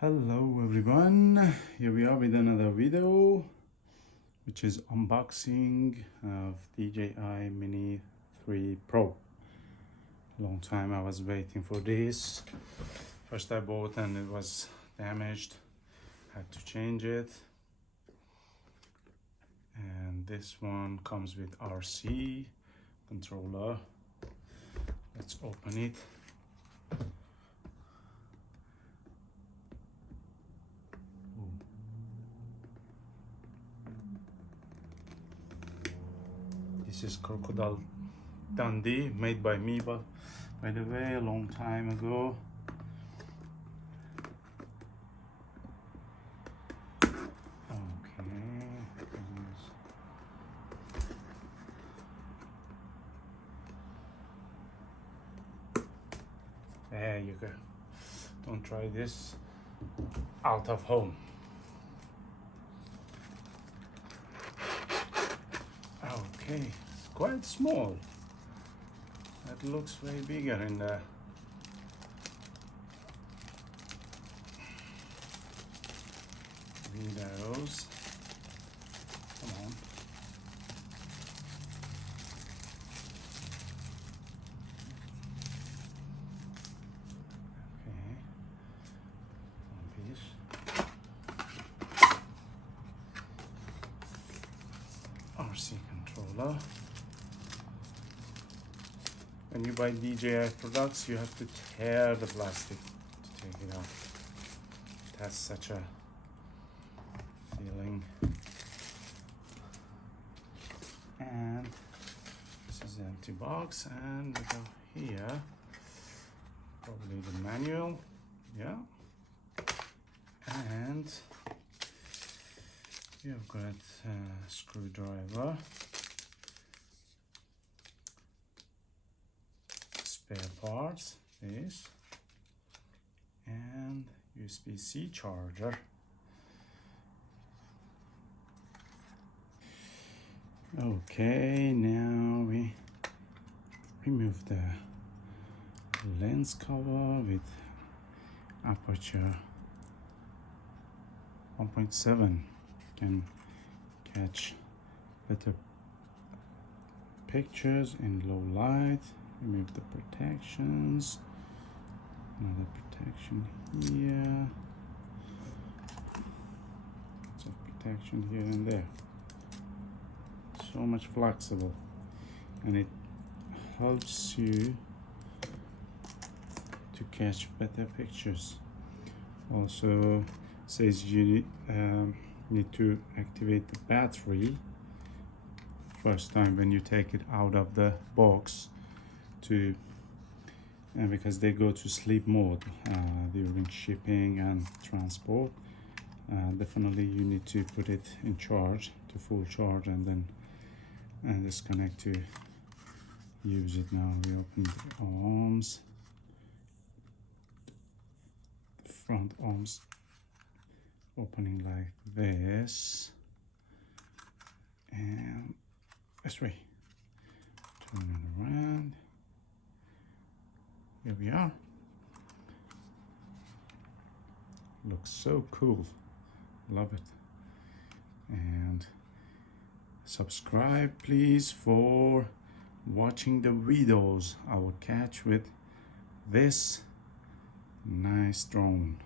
Hello everyone, here we are with another video which is unboxing of DJI Mini 3 Pro. Long time I was waiting for this. First I bought and it was damaged, had to change it, and this one comes with RC controller. Let's open it. This is Crocodile Dundee, made by me, but by the way, a long time ago. There you go. Don't try this out of home. Okay, it's quite small. That looks way bigger in the videos. Come on. Okay, one piece. RC controller. When you buy DJI products, you have to tear the plastic to take it out. It has such a feeling. And this is the empty box, and we go here. Probably the manual, yeah. And you've got a screwdriver, spare parts, this, and USB-C charger. Okay, now we remove the lens cover with aperture 1.7. Can catch better pictures in low light. Remove the protections. Another protection here. Lots of protection here and there. So much flexible, and it helps you to catch better pictures. Also says you need to activate the battery first time when you take it out of the box, because they go to sleep mode during shipping and transport. Definitely you need to put it in charge, to full charge, and then disconnect to use it. Now we open the arms, the front arms opening like this, and this way, turn it around. Here we are. Looks so cool, love it. And subscribe please for watching the videos I will catch with this nice drone.